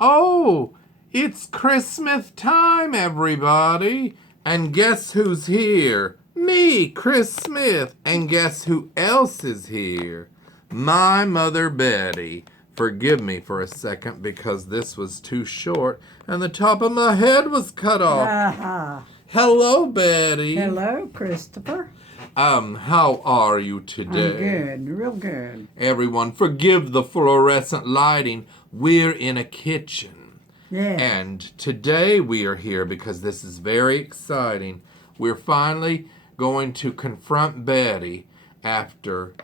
Oh, it's Christmas time, everybody. And guess who's here? Me, Chris Smith. And guess who else is here? My mother, Betty. Forgive me for a second because this was too short and the top of my head was cut off. Uh-huh. Hello, Betty. Hello, Christopher. How are you today? I'm good, real good. Everyone, forgive the fluorescent lighting. We're in a kitchen. Yeah. And today we are here because this is very exciting. We're finally going to confront Betty after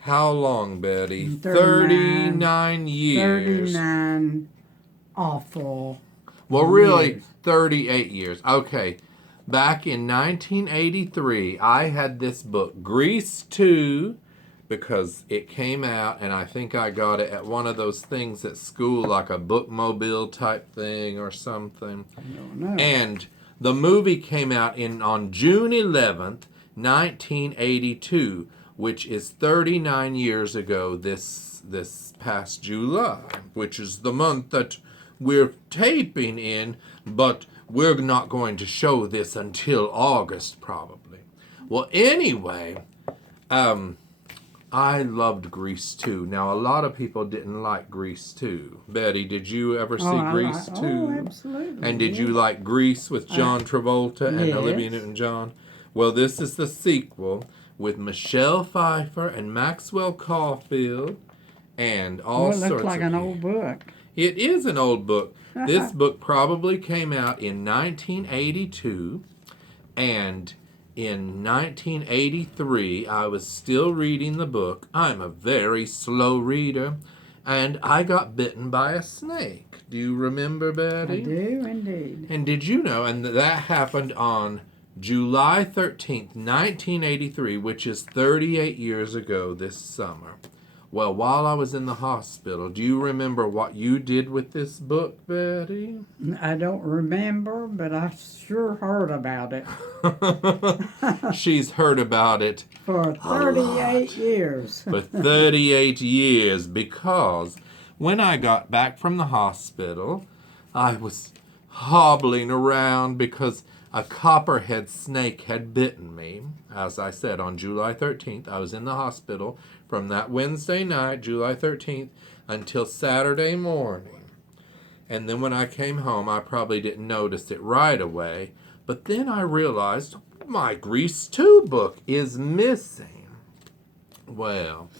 how long, Betty? 39 years. 39 awful. Well, really, years. 38 years. Okay. Back in 1983, I had this book, Grease 2, because it came out, and I think I got it at one of those things at school, like a bookmobile type thing or something. I don't know. And the movie came out on June 11th, 1982, which is 39 years ago this past July, which is the month that we're taping in, but we're not going to show this until August, probably. Well, anyway, I loved Grease 2. Now, a lot of people didn't like Grease 2. Betty, did you ever see Grease 2? Oh, absolutely. And did you like Grease with John Travolta and yes. Olivia Newton-John? Well, this is the sequel with Michelle Pfeiffer and Maxwell Caulfield and all sorts of It looks like an old book. It is an old book. This book probably came out in 1982, and in 1983, I was still reading the book. I'm a very slow reader, and I got bitten by a snake. Do you remember, Betty? I do, indeed. And did you know, and that happened on July 13th, 1983, which is 38 years ago this summer. Well, while I was in the hospital, do you remember what you did with this book, Betty? I don't remember, but I sure heard about it. She's heard about it For 38 years. for 38 years, because when I got back from the hospital, I was hobbling around because a copperhead snake had bitten me. As I said, on July 13th, I was in the hospital from that Wednesday night, July 13th, until Saturday morning. And then when I came home, I probably didn't notice it right away. But then I realized my Grease 2 book is missing. Well,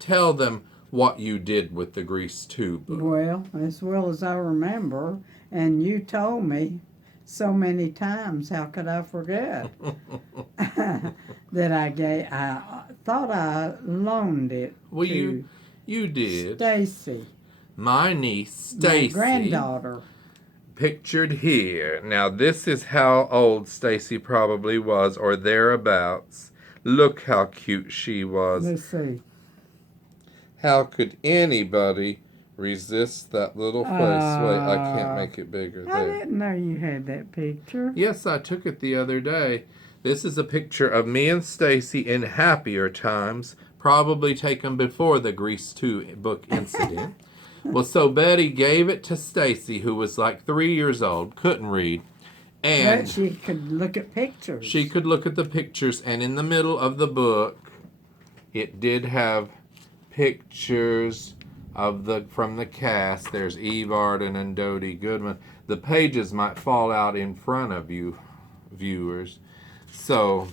tell them what you did with the Grease 2 book. Well as I remember, and you told me so many times, how could I forget? That I thought I loaned it Well, to you did. Stacy, My niece, Stacy. my granddaughter. Pictured here. Now, this is how old Stacy probably was, or thereabouts. Look how cute she was. Let's see. How could anybody resist that little face? Wait, I can't make it bigger. I There. didn't know you had that picture. Yes, I took it the other day. This is a picture of me and Stacy in happier times, probably taken before the Grease 2 book incident. Well, so Betty gave it to Stacy, who was like 3 years old, couldn't read. And But she could look at pictures. she could look at the pictures, and in the middle of the book, it did have pictures of from the cast. There's Eve Arden and Dodie Goodman. The pages might fall out in front of you, viewers. So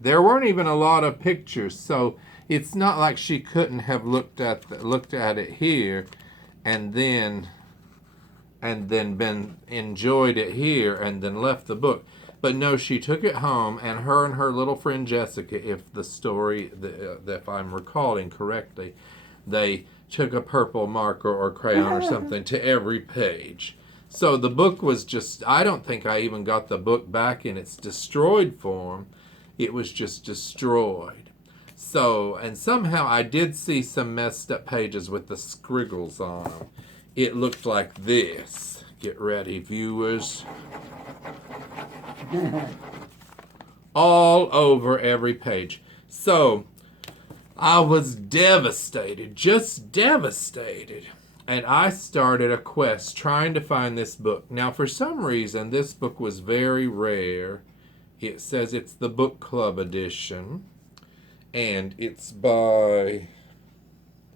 there weren't even a lot of pictures. So it's not like she couldn't have looked at it here, and then been enjoyed it here, and then left the book. But no, she took it home, and her little friend Jessica, if the story, if I'm recalling correctly, they took a purple marker or crayon or something to every page. So the book was just, I don't think I even got the book back in its destroyed form. It was just destroyed. So, and somehow I did see some messed up pages with the scriggles on them. It looked like this. Get ready, viewers. All over every page. So, I was devastated, just devastated. And I started a quest trying to find this book. Now, for some reason, this book was very rare. It says it's the book club edition. And it's by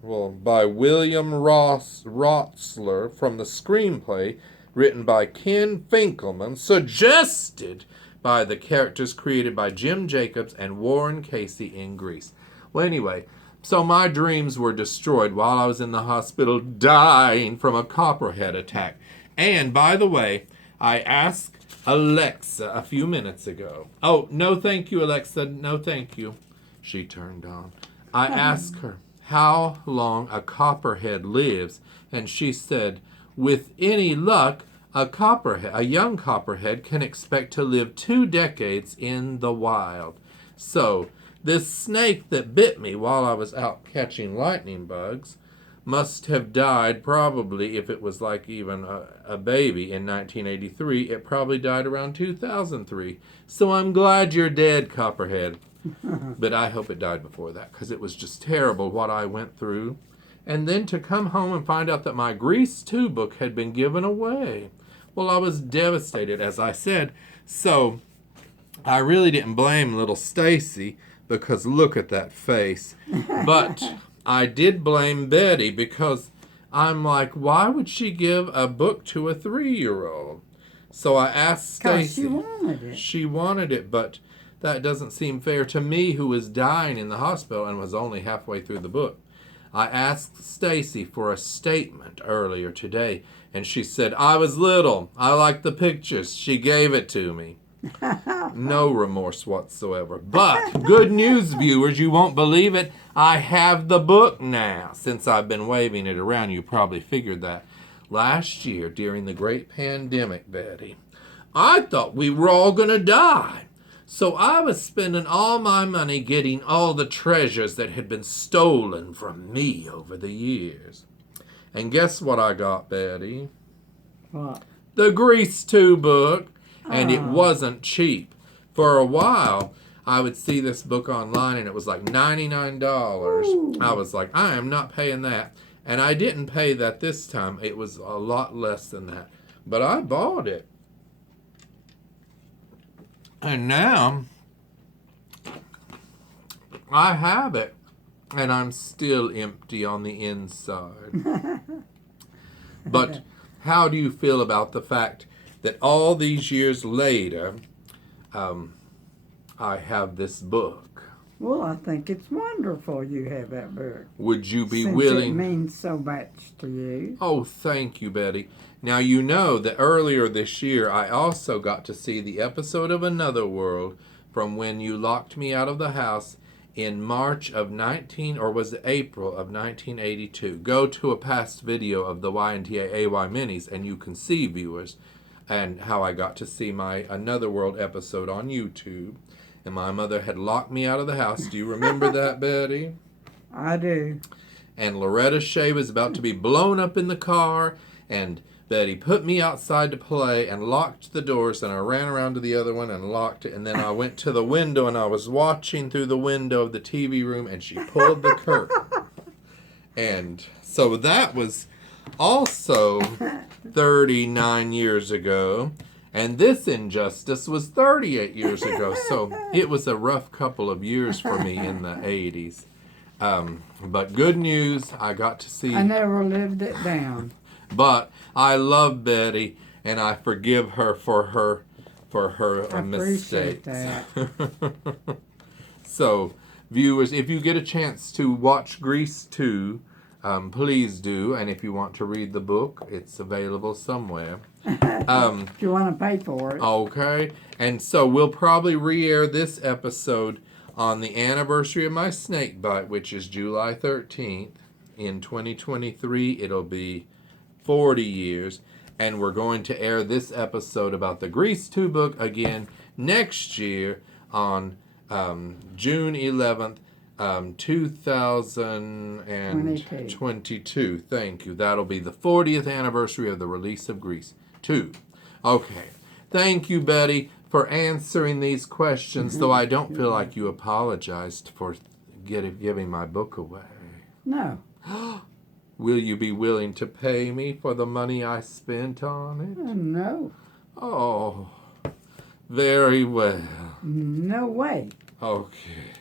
William Rotsler from the screenplay written by Ken Finkelman, suggested by the characters created by Jim Jacobs and Warren Casey in Grease. Well, anyway, so my dreams were destroyed while I was in the hospital dying from a copperhead attack. And by the way, I asked Alexa a few minutes ago. Oh, no thank you, Alexa. No thank you. She turned on. I asked her how long a copperhead lives, and she said, with any luck, a young copperhead can expect to live 2 decades in the wild. So, this snake that bit me while I was out catching lightning bugs must have died probably, if it was like even a baby in 1983, it probably died around 2003. So I'm glad you're dead, copperhead. But I hope it died before that, because it was just terrible what I went through. And then to come home and find out that my Grease 2 book had been given away. Well, I was devastated, as I said. So I really didn't blame little Stacy, because look at that face. But I did blame Betty, because I'm like, why would she give a book to a 3-year-old? So I asked Stacy. She wanted it. She wanted it, but that doesn't seem fair to me, who was dying in the hospital and was only halfway through the book. I asked Stacy for a statement earlier today, and she said, I was little. I liked the pictures. She gave it to me. No remorse whatsoever. But good news, viewers, you won't believe it. I have the book now. Since I've been waving it around, you probably figured that. Last year, during the great pandemic, Betty, I thought we were all going to die. So I was spending all my money getting all the treasures that had been stolen from me over the years. And guess what I got, Betty? What? The Grease 2 book. And it wasn't cheap. For a while, I would see this book online and it was like $99. Ooh. I was like, I am not paying that. And I didn't pay that this time. It was a lot less than that. But I bought it. And now, I have it. And I'm still empty on the inside. But how do you feel about the fact that all these years later, I have this book? Well, I think it's wonderful you have that book. Would you be Since willing? It means so much to you. Oh, thank you, Betty. Now, you know that earlier this year, I also got to see the episode of Another World from when you locked me out of the house in March of April of 1982. Go to a past video of the YNTA AY minis and you can see, viewers, and how I got to see my Another World episode on YouTube. And my mother had locked me out of the house. Do you remember that, Betty? I do. And Loretta Shea was about to be blown up in the car, and Betty put me outside to play and locked the doors, and I ran around to the other one and locked it, and then I went to the window and I was watching through the window of the TV room and she pulled the curtain. And so that was also 39 years ago, and this injustice was 38 years ago, so it was a rough couple of years for me in the 80s. But good news, I got to see. I never lived it down. But I love Betty, and I forgive her for her mistakes. That. So, viewers, if you get a chance to watch Grease 2, please do. And if you want to read the book, it's available somewhere. If you want to pay for it. Okay. And so we'll probably re-air this episode on the anniversary of my snakebite, which is July 13th. In 2023, it'll be 40 years. And we're going to air this episode about the Grease 2 book again next year on June 11th, 2022. Thank you. That'll be the 40th anniversary of the release of Grease 2. Okay. Thank you, Betty, for answering these questions, though I don't feel like you apologized for giving my book away. No. Will you be willing to pay me for the money I spent on it? No. Oh, very well. No way. Okay.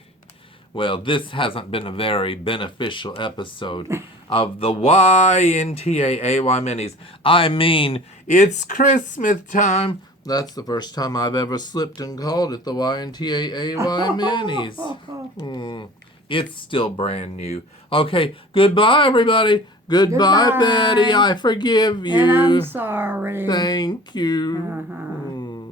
Well, this hasn't been a very beneficial episode of the YNTAAY Minis. I mean, it's Christmas time. That's the first time I've ever slipped and called it the YNTAAY Minis. It's still brand new. Okay, goodbye, everybody. Goodbye, Goodbye. Betty. I forgive you. And I'm sorry. Thank you. Uh-huh.